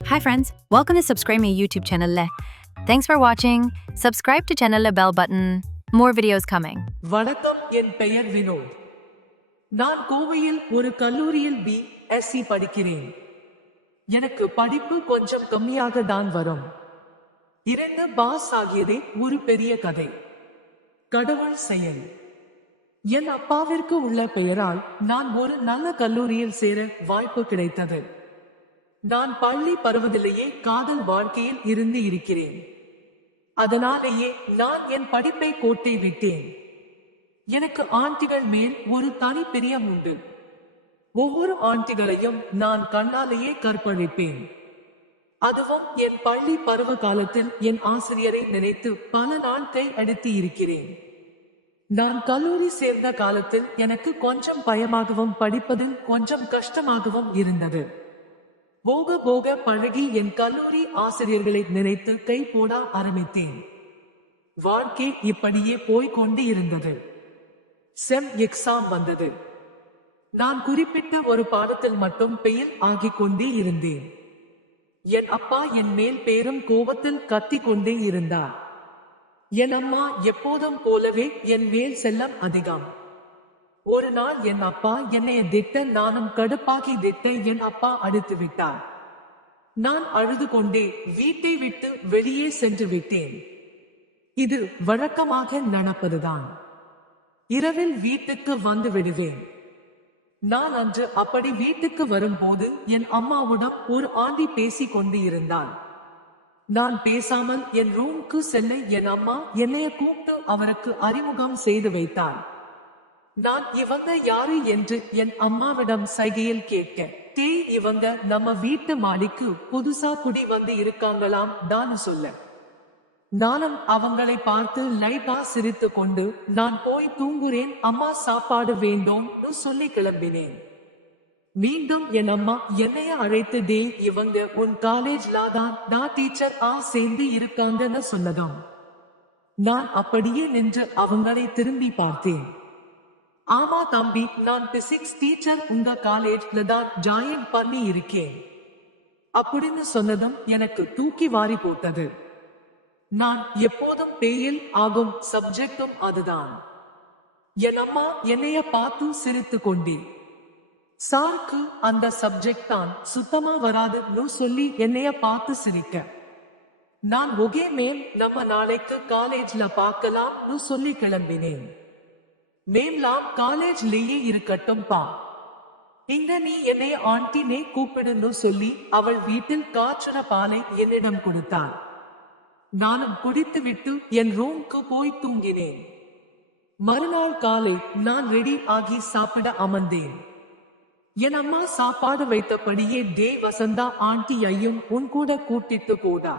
Hi friends, welcome to Subscribe Me YouTube channel. Thanks for watching. Subscribe to channel bell button. More videos coming. வணக்கம், என் பெயர் வினோத். நான் கோவையில் ஒரு கல்லூரியில் BSc படிக்கிறேன். எனக்கு படிப்பு கொஞ்சம் கம்மியாக தான் வரும். 2 பாஸ் ஆகியதே ஒரு பெரிய கதை. கடவுள் செயல். என் அப்பாவிற்கு உள்ள பெயரால் நான் ஒரு நல்ல கல்லூரியில் சேர வாய்ப்பு கிடைத்தது. நான் பள்ளி பருவத்திலேயே காதல் வாழ்க்கையில் இருந்து இருக்கிறேன். அதனாலேயே நான் என் படிப்பை கோட்டை விட்டேன். எனக்கு ஆண்டிகள் மேல் ஒரு தனி பிரியம் உண்டு. ஒவ்வொரு ஆண்டிகளையும் நான் கண்ணாலேயே கற்பழிப்பேன். அதுவும் என் பள்ளி பருவ காலத்தில் என் ஆசிரியரை நினைத்து பல நாள் கை அடித்து இருக்கிறேன். நான் கல்லூரி சேர்ந்த காலத்தில் எனக்கு கொஞ்சம் பயமாகவும் படிப்பதில் கொஞ்சம் கஷ்டமாகவும் இருந்தது. போக போக பழகி என் கல்லூரி ஆசிரியர்களை நினைத்து கை போட ஆரம்பித்தேன். வாழ்க்கை இப்படியே போய்கொண்டு இருந்தது. செம் எக்ஸாம் வந்தது. நான் குறிப்பிட்ட ஒரு பாடத்தில் மட்டும் பெயில் ஆகிக் கொண்டே இருந்தேன். என் அப்பா என் மேல் பேரும் கோபத்தில் கத்திக் கொண்டே இருந்தார். என் அம்மா எப்போதும் போலவே என் மேல் செல்லம் அதிகம். ஒரு நாள் என் அப்பா என்னை திட்ட, நானும் கடுப்பாகி திட்ட என் அப்பா அடித்து விட்டார். நான் அழுது கொண்டே வீட்டை விட்டு வெளியே சென்று விட்டேன். இது வழக்கமாக நடப்பதுதான். இரவில் வீட்டுக்கு வந்து விடுவேன். நான் அன்று அப்படி வீட்டுக்கு வரும்போது என் அம்மாவுடன் ஒரு ஆண்டி பேசிக் கொண்டு இருந்தான். நான் பேசாமல் என் ரூமுக்கு செல்ல என் அம்மா என்னைய கூப்பிட்டு அவருக்கு அறிமுகம் செய்து வைத்தார். நான் இவங்க யாரு என்று என் அம்மாவிடம் சைகையில் கேட்க, இவங்க நம்ம வீட்டு மாடிக்கு புதுசா குடி வந்து இருக்காங்களாம் தான் சொல்ல. நானும் அவங்களை பார்த்து லைட்டா சிரித்து கொண்டு, நான் போய் தூங்குறேன், அம்மா சாப்பாடு வேண்டும்னு சொல்லி கிளம்பினேன். மீண்டும் என் அம்மா என்னைய அழைத்து, இவங்க உன் காலேஜ்ல தான் நான் டீச்சர் சேர்ந்து இருக்காங்கன்னு சொன்னதும் நான் அப்படியே நின்று அவங்களை திரும்பி பார்த்தேன். ஆமா தம்பி, நான் பிசிக்ஸ் டீச்சர் உங்க காலேஜ்ல தான் ஜாயின் பண்ணி இருக்கேன் அப்படின்னு சொன்னதும் எனக்கு தூக்கி வாரி போட்டது. நான் எப்போதும் பெயில் ஆகும் சப்ஜெக்டும் அதுதான். என் அம்மா என்னைய பார்த்து சிரித்து கொண்டே, சாருக்கு அந்த சப்ஜெக்ட் தான் சுத்தமா வராதுன்னு சொல்லி என்னைய பார்த்து சிரிக்க, நான் ஒகே மேம், நம்ம நாளைக்கு காலேஜ்ல பார்க்கலாம்னு சொல்லி கிளம்பினேன். மேம்லாம் காலேஜ்லயே இருக்கட்டும் பா, இங்க நீ என்னை ஆண்டினே கூப்பிடுன்னு சொல்லி அவள் வீட்டில் காய்ச்சற பாலை என்னிடம் கொடுத்தாள். நானும் குடித்து விட்டு என் ரூம்க்கு போய் தூங்கினேன். மறுநாள் காலை நான் ரெடி ஆகி சாப்பிட அமர்ந்தேன். என் அம்மா சாப்பாடு வைத்தபடியே, வசந்தா ஆண்டியையும் உன் கூட கூட்டிட்டு போடா,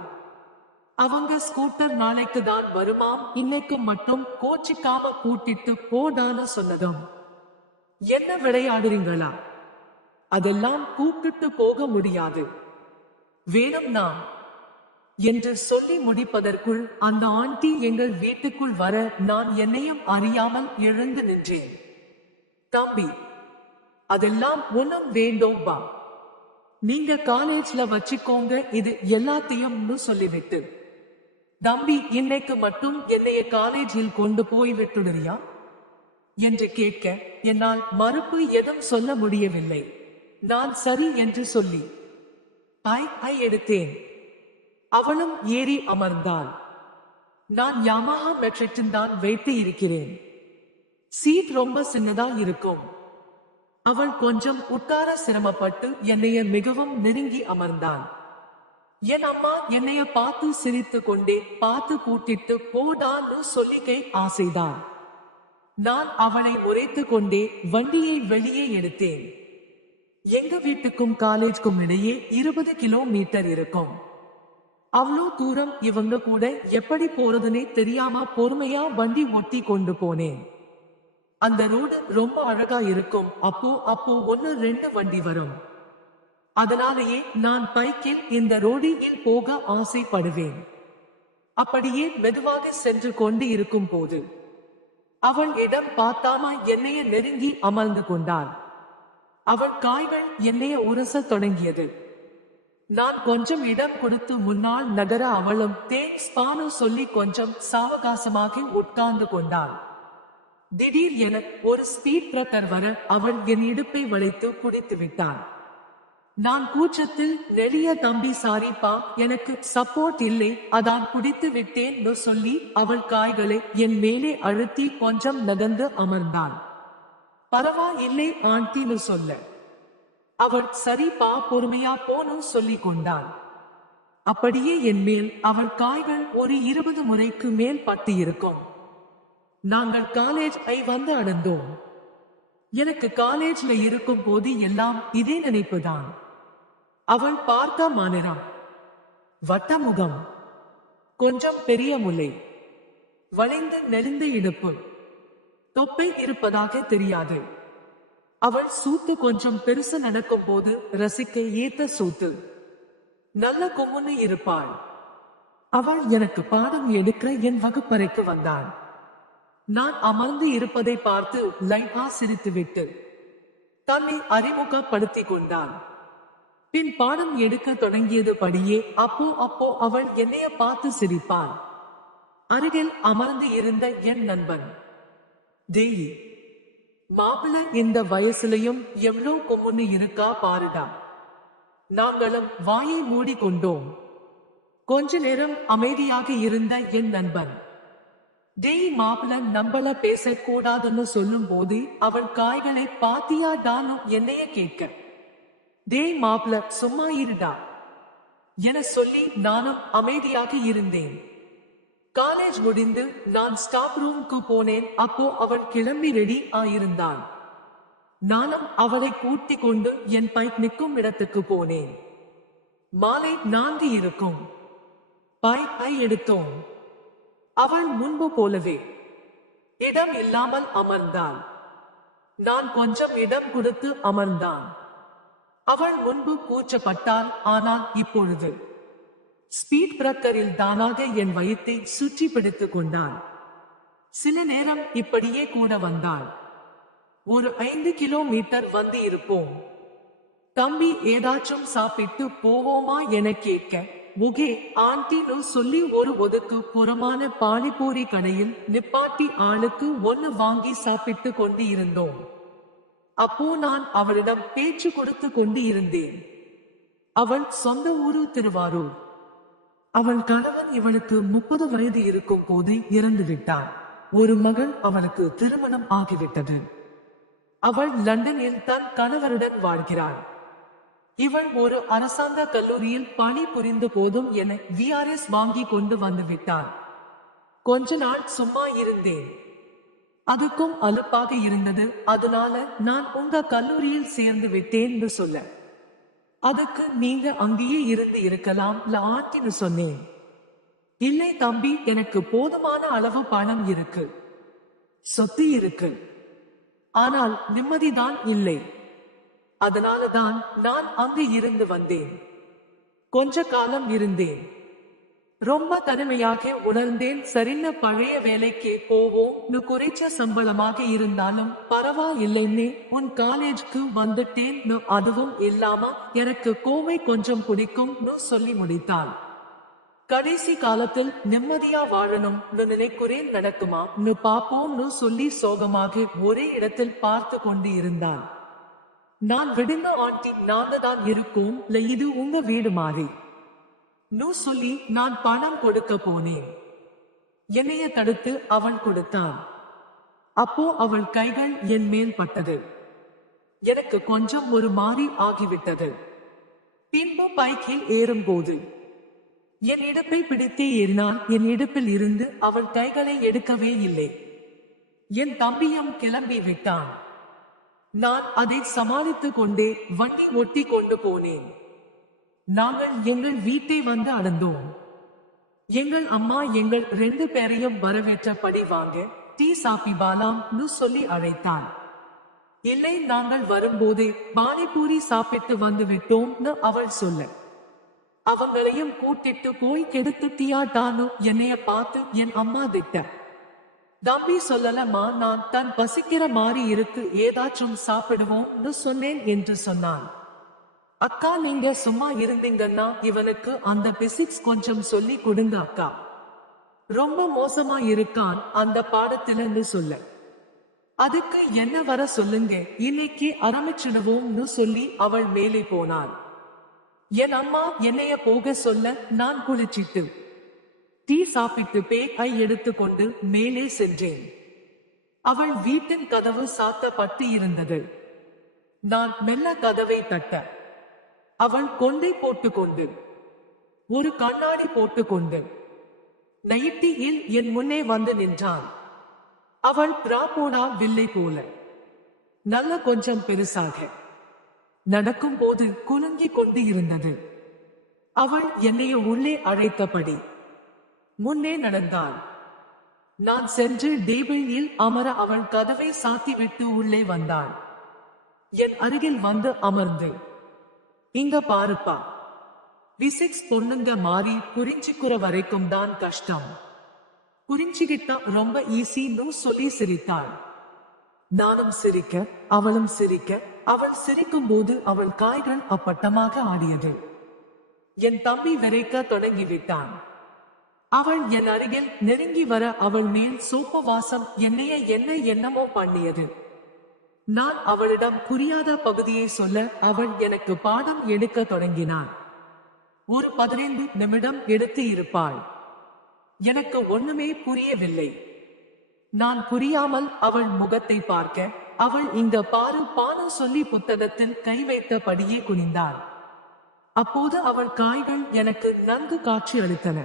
அவங்க ஸ்கூட்டர் நாளைக்கு தான் வருமாம், இன்னைக்கு மட்டும் கோச்சிக்காம கூட்டிட்டு போடான்னு சொன்னதும், என்ன விளையாடுறீங்களா, அதெல்லாம் கூப்பிட்டு போக முடியாது, வேணும்னா என்று சொல்லி முடிப்பதற்குள் அந்த ஆண்டி எங்கள் வீட்டுக்குள் வர நான் என்னையும் அறியாமல் எழுந்து நின்றேன். தம்பி, அதெல்லாம் ஒண்ணும் வேண்டோம் பா, நீங்க காலேஜ்ல வச்சுக்கோங்க இது எல்லாத்தையும்னு சொல்லிவிட்டு, தம்பி இன்னைக்கு மட்டும் என்னைய காலேஜில் கொண்டு போய் விட்டுடுறியா என்று கேட்க, என்னால் மறுப்பு எதுவும் சொல்ல முடியவில்லை. நான் சரி என்று சொல்லி ஐ எடுத்தேன். அவளும் ஏறி அமர்ந்தாள். நான் யாமாஹா மெட்ரிக்கின் தான் வைத்து இருக்கிறேன். சீட் ரொம்ப சின்னதா இருக்கும். அவள் கொஞ்சம் உட்கார சிரமப்பட்டு என்னைய மிகவும் நெருங்கி அமர்ந்தாள். என் அம்மா என்னைய பார்த்து சிரித்து கொண்டே, பார்த்து கூட்டிட்டு போடான்னு சொல்லி ஆசைதான். நான் அவளை உரைத்து கொண்டே வண்டியை வெளியே எடுத்தேன். எங்க வீட்டுக்கும் காலேஜ்க்கும் இடையே 20 கிலோமீட்டர் இருக்கும். அவ்வளோ தூரம் இவங்க கூட எப்படி போறதுனே தெரியாம பொறுமையா வண்டி ஒட்டி கொண்டு போனேன். அந்த ரோடு ரொம்ப அழகா இருக்கும். அப்போ 1-2 வண்டி வரும். அதனாலேயே நான் பைக்கில் இந்த ரோடில் போக ஆசைப்படுவேன். அப்படியே மெதுவாக சென்று கொண்டு இருக்கும் போது அவள் இடம் பார்த்தாம என்னைய நெருங்கி அமர்ந்து கொண்டாள். அவள் காய்கள் என்னைய உரச தொடங்கியது. நான் கொஞ்சம் இடம் கொடுத்து முன்னால் நகர அவளும் தேங்க்ஸ் பானு சொல்லி கொஞ்சம் சாவகாசமாக உட்கார்ந்து கொண்டாள். திடீர் என ஒரு ஸ்பீட் பிரக்கர் வர அவள் என் இடுப்பை வளைத்து குடித்து விட்டாள். நான் கூச்சத்தில் நெளிய தம்பி சாரிப்பா, எனக்கு சப்போர்ட் இல்லை, அதான் குடித்து விட்டேன்னு சொல்லி அவள் காய்களை என் மேலே அழுத்தி கொஞ்சம் நகர்ந்து அமர்ந்தாள். பரவா இல்லை ஆண்டின்னு சொல்ல அவள் சரிப்பா பொறுமையா போனும் சொல்லி கொண்டாள். அப்படியே என் மேல் அவள் காய்கள் ஒரு 20 முறைக்கு மேல் பட்டு இருக்கும். நாங்கள் காலேஜ் வந்து அடைந்தோம். எனக்கு காலேஜ்ல இருக்கும் போது எல்லாம் இதே நினைப்புதான். அவள் பார்க்க மாநிறம், வட்டமுகம், கொஞ்சம் பெரிய முல்லை, வளைந்து நெளிந்த இடுப்பு, தொப்பை இருப்பதாக தெரியாது. அவள் சூத்து கொஞ்சம் பெருசு நடக்கும் போது ரசிக்க ஏத்த சூத்து, நல்ல கொம்முன்னு இருப்பாள். அவள் எனக்கு பாடம் எடுக்க என் வகுப்பறைக்கு வந்தாள். நான் அமர்ந்து இருப்பதை பார்த்து லைட்டா சிரித்துவிட்டு தன்னை அறிமுகப்படுத்திக் கொண்டாள். பின் பாடம் எடுக்க தொடங்கியது படியே அப்போ அவள் என்னைய பார்த்து சிரிப்பாள். அருகில் அமர்ந்து இருந்த என் நண்பன் தேயி, மாப்பிள இந்த வயசுலயும் எவ்வளோ கொம்முன்னு இருக்கா பாருடா. நாங்களும் வாயை மூடிக்கொண்டோம். கொஞ்ச நேரம் அமைதியாக இருந்த என் நண்பன், டேய் மாப்பிள நம்பள பேசக்கூடாதுன்னு சொல்லும் போது அவள் காய்களை பாத்தியா டான்னு என்னைய கேட்க, டேய் மாப்பிள சும்மா இருடா என சொல்லி நானும் அமைதியாக இருந்தேன். காலேஜ் முடிந்து நான் ஸ்டாப் ரூமுக்கு போனேன். அப்போ அவள் கிளம்பி ரெடி ஆயிருந்தாள். நானும் அவளை கூட்டிக் கொண்டு என் பைக் நிற்கும் இடத்துக்கு போனேன். மாலை 4 இருக்கும். பைக்கை எடுத்தோம். அவள் முன்பு போலவே இடம் இல்லாமல் அமர்ந்தாள். நான் கொஞ்சம் இடம் கொடுத்து அமர்ந்தான். அவள் முன்பு கூச்சப்பட்டாள். ஆனால் இப்பொழுது ஸ்பீட் பிரக்கரில் தானாக என் வயிற்றை சுற்றி பிடித்துக் கொண்டாள். சில நேரம் இப்படியே கூட வந்தாள். ஒரு 5 கிலோமீட்டர் வந்து இருப்போம். தம்பி ஏதாச்சும் சாப்பிட்டு போவோமா என கேட்க, முகே ஆண்டின்னு சொல்லி ஒரு ஒதுக்கு புறமான பானிபூரி கடையில் நிப்பாட்டி ஆளுக்கு 1 வாங்கி சாப்பிட்டு கொண்டு இருந்தோம். அப்போ நான் அவளிடம் பேச்சு கொடுத்து கொண்டு இருந்தேன். அவள் சொந்த ஊரு திருவாரூர். அவள் கணவன் இவளுக்கு 30 வயது இருக்கும் போது இறந்து விட்டான். ஒரு மகள் அவளுக்கு திருமணம் ஆகிவிட்டது. அவள் லண்டனில் தன் கணவருடன் வாழ்கிறாள். இவள் ஒரு அரசாங்க கல்லூரியில் பணி புரிந்து போதும் என VRS வாங்கி கொண்டு வந்து விட்டாள். கொஞ்ச நாள் சும்மா இருந்தேன். அதுக்கும் அலுப்பாக இருந்தது. அதனால நான் உங்க கல்லூரியில் சேர்ந்து விட்டேன்னு சொல்ல, அதுக்கு நீங்க அங்கேயே இருந்து இருக்கலாம் ஆட்டின்னு சொன்னேன். இல்லை தம்பி, எனக்கு போதுமான அளவு பணம் இருக்கு, சொத்து இருக்கு, ஆனால் நிம்மதிதான் இல்லை. அதனாலதான் நான் அங்கு இருந்து வந்தேன். கொஞ்ச காலம் இருந்தேன். ரொம்ப தனிமையாக உணர்ந்தேன். சரின்னு பழைய வேலைக்கு போவோம்னு குறைச்ச சம்பளமாக இருந்தாலும் பரவாயில்லைன்னு உன் காலேஜ்க்கு வந்துட்டேன்னு, அதுவும் இல்லாம எனக்கு கோவை கொஞ்சம் பிடிக்கும்னு சொல்லி முடித்தாள். கடைசி காலத்தில் நிம்மதியா வாழணும்னு நினைக்கிறேன், நடக்குமான்னு பாப்போம்னு சொல்லி சோகமாக ஒரே இடத்தில் பார்த்து கொண்டு இருந்தான். நான் விடுங்க ஆண்டி, நாங்க தான் இருக்கோம், இது உங்க வீடு மாறி நூ சொல்லி நான் பணம் கொடுக்க போனேன். என்னைய தடுத்து அவள் கொடுத்தான். அப்போ அவள் கைகள் என் மேல் பட்டது. எனக்கு கொஞ்சம் ஒரு மாறி ஆகிவிட்டது. பின்பு பைக்கில் ஏறும்போது என் இடுப்பை பிடித்தே ஏறினான். என் இடுப்பில் இருந்து அவள் கைகளை எடுக்கவே இல்லை. என் தம்பியும் கிளம்பி விட்டான். நான் அதை சமாளித்துக் கொண்டே வண்டி ஒட்டி கொண்டு போனேன். நாங்கள் எங்கள் வீட்டை வந்து அடைந்தோம். எங்கள் அம்மா எங்கள் 2 பேரையும் வரவேற்றபடி வாங்க டீ சாப்பிடலாம்னு சொல்லி அழைத்தான். இல்லை, நாங்கள் வரும்போதே பானிபூரி சாப்பிட்டு வந்து விட்டோம்னு அவள் சொல்ல, அவங்களையும் கூட்டிட்டு போய் கெடுத்துட்டியாட்டான்னு என்னைய பார்த்து என் அம்மா திட்ட. தம்பி சொல்லலமா, நான் தன் பசிக்கிற மாதிரி இருக்கு, ஏதாச்சும் சாப்பிடுவோம்னு சொன்னேன் என்று சொன்னான். அக்கா நீங்க சும்மா இருந்தீங்கன்னா இவனுக்கு அந்த பிசிக்ஸ் கொஞ்சம் சொல்லி கொடுங்க அக்கா. ரொம்ப மோசமா இருக்கான் அந்த பாடத்திலன்னு சொல்ல. அதுக்கு என்ன வர சொல்லுங்க, இன்னைக்கு ஆரம்பிச்சிடுவோம்னு சொல்லி அவள் மேலே போனாள். என் அம்மா என்னைய போக சொல்ல நான் குளிச்சிட்டு டீ சாப்பிட்டு பேக்கை எடுத்துக்கொண்டு மேலே சென்றேன். அவள் வீட்டின் கதவு சாத்தப்பட்டு இருந்தது. நான் மெல்ல கதவை தட்ட அவள் கொண்டை போட்டுக்கொண்டு ஒரு கண்ணாடி போட்டுக்கொண்டு நைட்டியில் என் முன்னே வந்து நின்றாள். அவள் பிராபோனா வில்லை போல நல்ல கொஞ்சம் பெருசாக நடக்கும் போது குலுங்கிக் கொண்டு இருந்தது. அவள் என்னைய உள்ளே அழைத்தபடி முன்னே நடந்தாள். நான் சென்று டேபிளில் அமர அவள் கதவை சாத்திவிட்டு உள்ளே வந்தாள். என் அருகில் வந்து அமர்ந்து, இங்க பாருப்பா, பிசிக்ஸ் பொண்ணுங்க மாறி புரிஞ்சுக்கிற வரைக்கும் தான் கஷ்டம். புரிஞ்சுகிட்டா ரொம்ப ஈஸின்னு சொல்லி சிரித்தாள். நானும் சிரிக்க அவளும் சிரிக்க, அவள் சிரிக்கும் போது அவள் காய்கள் அப்பட்டமாக ஆடியது. என் தம்பி விரைக்க தொடங்கிவிட்டான். அவள் என் அருகில் நெருங்கி வர அவள் மேல் சோப்பு வாசம் என்னைய என்னமோ பண்ணியது. நான் அவளிடம் புரியாத பகுதியை சொல்ல அவள் எனக்கு பாடம் எடுக்க தொடங்கினாள். ஒரு 15 நிமிடம் எடுத்து இருப்பாள். எனக்கு ஒண்ணுமே புரியவில்லை. நான் புரியாமல் அவள் முகத்தை பார்க்க, அவள் இங்க பாரு பானு சொல்லி புத்தகத்தில் கை வைத்தபடியே குனிந்தாள். அப்போது அவள் காய்கள் எனக்கு நன்கு காட்சி அளித்தன.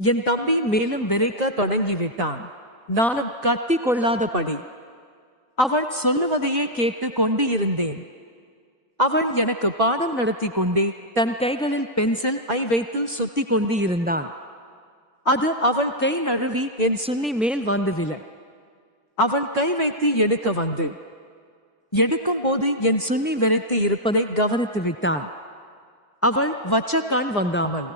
என் தம்பி மேலும் விரைக்க தொடங்கிவிட்டான். நானும் கத்தி கொள்ளாதபடி அவள் சொல்லுவதையே கேட்டு கொண்டு இருந்தேன். அவள் எனக்கு பாடம் நடத்தி கொண்டே தன் கைகளில் பென்சில் ஐ வைத்து சுத்தி கொண்டு இருந்தாள். அது அவள் கை நழுவி என் சுன்னி மேல் வந்து விழ அவள் கை வைத்து எடுக்க வந்து எடுக்கும் போது என் சுன்னி வெறித்து இருப்பதை கவனித்து விட்டாள். அவள் வச்ச கண் வந்தாமல்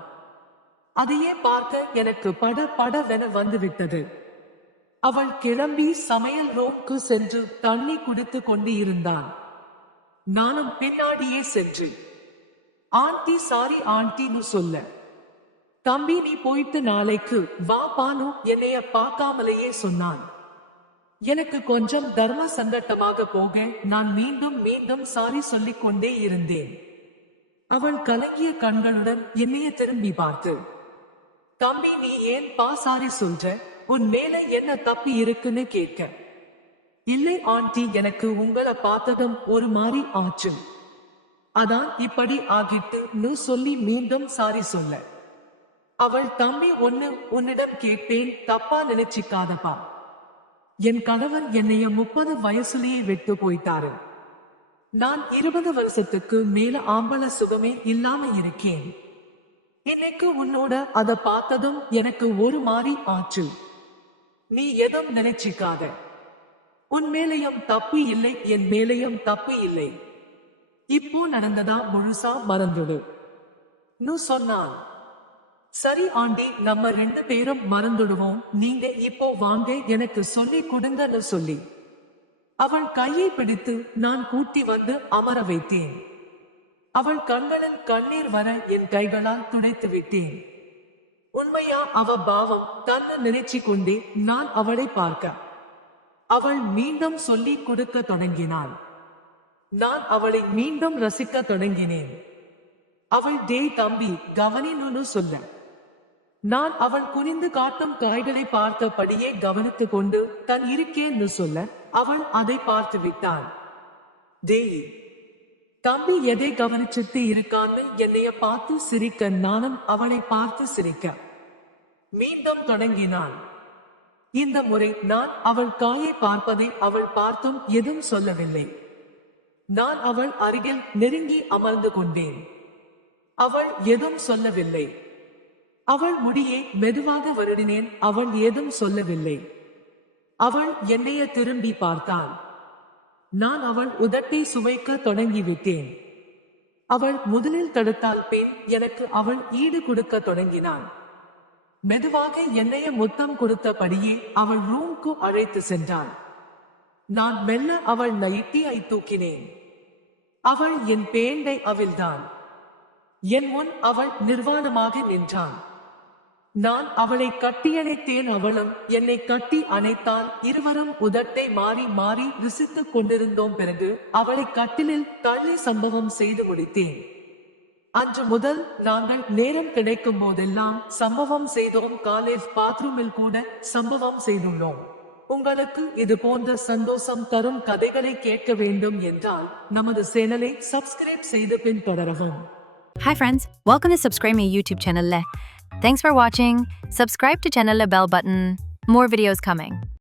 அதையே பார்க்க எனக்கு படவென வந்து விட்டது. அவள் கிளம்பி சமையல் ரூமுக்கு சென்று தண்ணி குடித்து கொண்டு இருந்தாள். நானும் பின்னாடியே சென்று ஆண்டி சாரி ஆண்டின்னு சொல்ல, தம்பி நீ போயிட்டு நாளைக்கு வா பானு என்னைய பார்க்காமலேயே சொன்னான். எனக்கு கொஞ்சம் தர்ம சங்கட்டமாக போக நான் மீண்டும் சாரி சொல்லிக் கொண்டே இருந்தேன். அவள் கலங்கிய கண்களுடன் என்னைய திரும்பி பார்த்து, தம்பி நீ ஏன் சாரி சொல்ற, உன் மேல என்ன தப்பி இருக்குன்னு கேட்க, இல்லை ஆண்டி எனக்கு உங்களை பார்த்ததும் ஒரு மாதிரி ஆச்சு, அதான் இப்படி ஆகிட்டு சொல்லி மீண்டும் சாரி சொல்ல. அவள் தம்பி உன்னிடம் கேட்பேன் தப்பா நினைச்சிக்காதப்பா. என் கணவன் என்னைய 30 வயசுலயே விட்டு போயிட்டாரு. நான் 20 வருஷத்துக்கு மேல ஆம்பள சுகமே இல்லாம இருக்கேன். இன்னைக்கு உன்னோட அத பார்த்ததும் எனக்கு ஒரு மாதிரி ஆச்சு. நீ எதுவும் நினைச்சிக்காத. உன் மேலையும் தப்பு இல்லை, என் மேலையும் தப்பு இல்லை. இப்போ நடந்ததா முழுசா மறந்துடு சொன்னான். சரி ஆண்டி, நம்ம 2 பேரும் மறந்துடுவோம், நீங்க இப்போ வாங்க எனக்கு சொல்லி கொடுங்கன்னு சொல்லி அவள் கையை பிடித்து நான் கூட்டி வந்து அமர வைத்தேன். அவள் கண்களில் கண்ணீர் வர என் கைகளால் துடைத்து விட்டேன். உண்மையா அவ பாவம் தன்னை நினைச்சு கொண்டே நான் அவளை பார்க்க அவள் மீண்டும் சொல்லி கொடுக்க தொடங்கினாள். நான் அவளை மீண்டும் ரசிக்க தொடங்கினேன். அவள் டே தம்பி கவனின்னு சொல்ல, நான் அவள் குனிந்து காட்டும் காய்களை பார்த்தபடியே கவனித்து கொண்டு தன் இருக்கேன்னு சொல்ல அவள் அதை பார்த்து விட்டாள். டேய் தம்பி எதை கவனிச்சுட்டு இருக்கான்னு என்னைய பார்த்து சிரிக்க நானும் அவளை பார்த்து சிரிக்க மீண்டும் தொடங்கினாள். இந்த முறை நான் அவள் காயை பார்ப்பதை அவள் பார்த்தும் எதுவும் சொல்லவில்லை. நான் அவள் அருகில் நெருங்கி அமர்ந்து கொண்டேன். அவள் எதுவும் சொல்லவில்லை. அவள் முடியை மெதுவாக வருடினேன். அவள் ஏதும் சொல்லவில்லை. அவள் என்னைய திரும்பி பார்த்தாள். நான் அவள் உதட்டை சுவைக்க தொடங்கிவிட்டேன். அவள் முதலில் தடுத்தாள். பின் எனக்கு அவள் ஈடு கொடுக்க தொடங்கினாள். மெதுவாக என்னைய முத்தம் கொடுத்தபடியே அவள் ரூமுக்கு அழைத்து சென்றாள். நான் மெல்ல அவள் நைட்டியை தூக்கினேன். அவள் என் பேண்டை அவிழ்தான். என் முன் அவள் நிர்வாணமாக நின்றான். நான் அவளை கட்டியணைத்தேன், அவளும் என்னை கட்டி அணைத்தாள். இருவரும் உதட்டை மாறி மாறி ருசித்துக் கொண்டிருந்தோம். பிறகு அவளை கட்டிலில் தள்ளி சம்பவம் செய்து முடித்தேன். அன்று முதல் நாங்கள் நேரம் கிடைக்கும் போதெல்லாம் சம்பவம் செய்தோம். காலேஜ் பாத்ரூமில் கூட சம்பவம் செய்துள்ளோம். உங்களுக்கு இது போன்ற சந்தோஷம் தரும் கதைகளை கேட்க வேண்டும் என்றால் நமது சேனலை சப்ஸ்கிரைப் செய்து பின்தொடரவும். Hi friends, welcome to subscribe my YouTube channel. Thanks for watching. Subscribe to channel bell button. More videos coming.